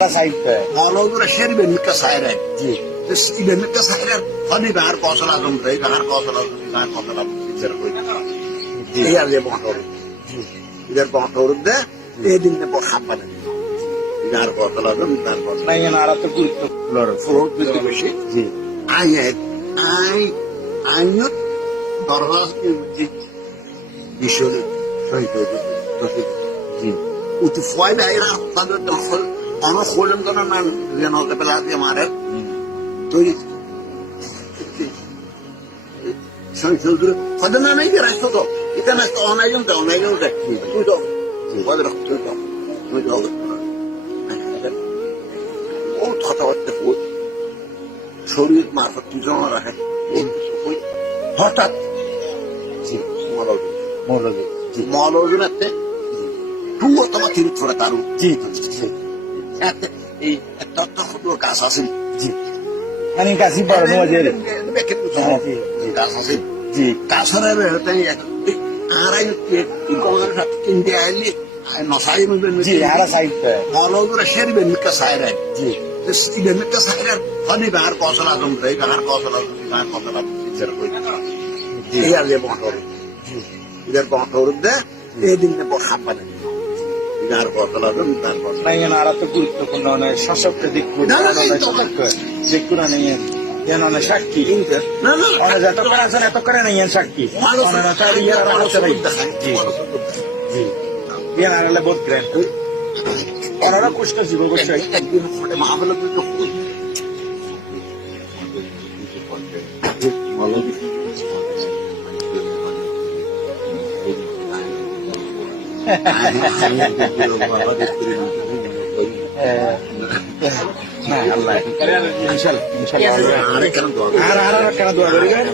Mağludur şer benlik kasayret. Benlik kasayret. Hani bahar kosaladım, bahar kosaladım, bahar kosaladım. İler motor. İler motor da edinle bu habbana. Bahar kosaladım, bahar kosaladım. Ben yana arada gruplar. Fruit bir bir şey. Ayet, ayet. Darras bir şey. وتفوائد هاي قدر تدخل انا خولم دنا من رينالدو بلادي مارك توي شان شودر فدنا ما يرا شودو اذا ما انا يوم ده انا يوم ده تو قدر تو او خطوات تفوت شوريت معرفة تجون راح হঠাৎ মৌলজনাতে পুরো তোমার তিরিশ ফোড়া তারু এই একটা ক্ষুদ্র গাছ আছে মানে কাশি বড় নজর গাছ আছে গাছের আড়াই কিনতে আইলি নসাই আড়া সাইড মৌলজরা সেরি বেনমিকা সাইরাই বেনমিকা সাইরাই হনি বাহার কসলা জম দেয় বাহার কসলা এই আর বন্ধর ইদের বন্ধর দে এই দিন বড় হাব্বানে ইদার কসলা জম তার কসলা মানে yana arada গুরুত্বপূর্ণ অনেক সশক্ত দিক দিকগুলো নেই যেন অনেক সাক্ষী না না অনেক যত করে আছেন এত করে নেই সাক্ষী অনেক তার ইয়ার আলোচনা জি জি ইয়ার আড়ালে বোধ করেন ওনারা কষ্ট জীব অবশ্যই একদিন মাহবুল আল্লাহ ইনশাআল্লাহ আর কেন দোয়া করিবেন